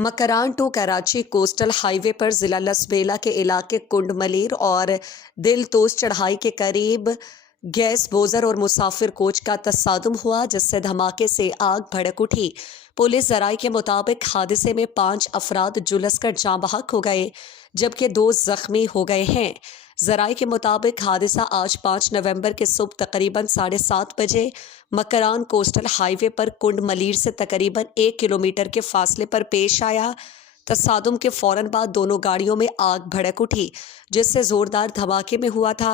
Makran to Karachi coastal highway पर जिला लसबेला के इलाके कुंड मलीर और दिल तोस चढ़ाई के करीब गैस बोजर और मुसाफिर कोच का तसादुम हुआ, जिससे धमाके से आग भड़क उठी। पुलिस जराये के मुताबिक हादसे में 5 अफराद झुलसकर जाँ बहक हो गए, जबकि 2 जख्मी हो गए हैं। जराये के मुताबिक हादसा आज 5 नवंबर के सुबह तकरीबन 7:30 बजे मकरान कोस्टल हाईवे पर कुंड मलीर से तकरीबन 1 किलोमीटर के फासले पर पेश आया। तसादुम के फौरन बाद दोनों गाड़ियों में आग भड़क उठी, जिससे जोरदार धमाके में हुआ था।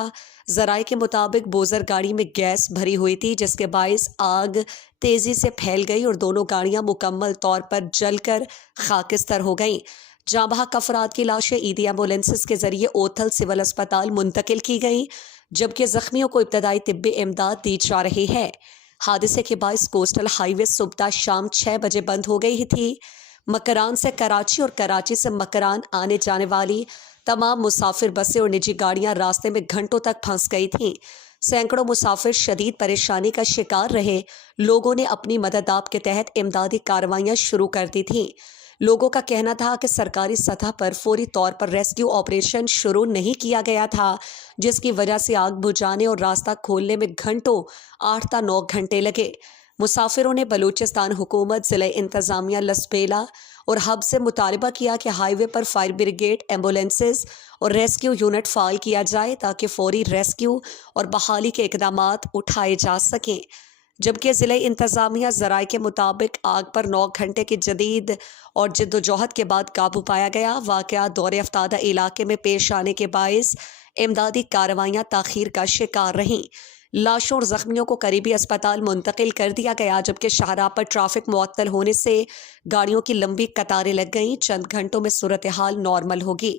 जराये के मुताबिक बोजर गाड़ी में गैस भरी हुई थी, जिसके बायस आग तेजी से फैल गई और दोनों गाड़ियां मुकम्मल तौर पर जलकर खाकिस्तर हो गईं। जाँ बहक अफराद की लाशें ईदी एम्बुलेंसेस के जरिए ओथल सिविल अस्पताल मुंतकिल की गईं, जबकि जख्मियों को इब्तदाई तिब्बी इमदाद दी जा रही है। हादसे के बायस कोस्टल हाईवे सुबह शाम 6 बजे बंद हो गई थी। मकरान से कराची और कराची से मकरान आने जाने वाली तमाम मुसाफिर बसें और निजी गाड़ियां रास्ते में घंटों तक फंस गई थीं। सैकड़ों मुसाफिर शदीद परेशानी का शिकार रहे। लोगों ने अपनी मदद आप के तहत इमदादी कार्रवाइयां शुरू कर दी थीं। लोगों का कहना था कि सरकारी सतह पर फौरी तौर पर रेस्क्यू ऑपरेशन शुरू नहीं किया गया था, जिसकी वजह से आग बुझाने और रास्ता खोलने में घंटों 8 से 9 घंटे लगे। मुसाफिरों ने बलूचिस्तान हुकूमत, ज़िला इंतज़ामिया लसबेला और हब से मुतालबा किया कि हाईवे पर फायर ब्रिगेड, एम्बुलेंसेस और रेस्क्यू यूनिट फाल किया जाए, ताकि फौरी रेस्क्यू और बहाली के इकदामात उठाए जा सकें। जबकि ज़िला इंतज़ामिया ज़राए के मुताबिक आग पर 9 घंटे की जदीद और जद्दोजहद के बाद काबू पाया गया। वाक़या दौरे अफ्तादा इलाके में पेश आने के बायस इमदादी कार्रवाइयाँ ताख़ीर का शिकार रहीं। लाशों और जख्मियों को करीबी अस्पताल मुंतकिल कर दिया गया, जबकि शाहराह पर ट्रैफिक मुअत्तल होने से गाड़ियों की लंबी कतारें लग गईं। चंद घंटों में सूरत हाल नॉर्मल होगी।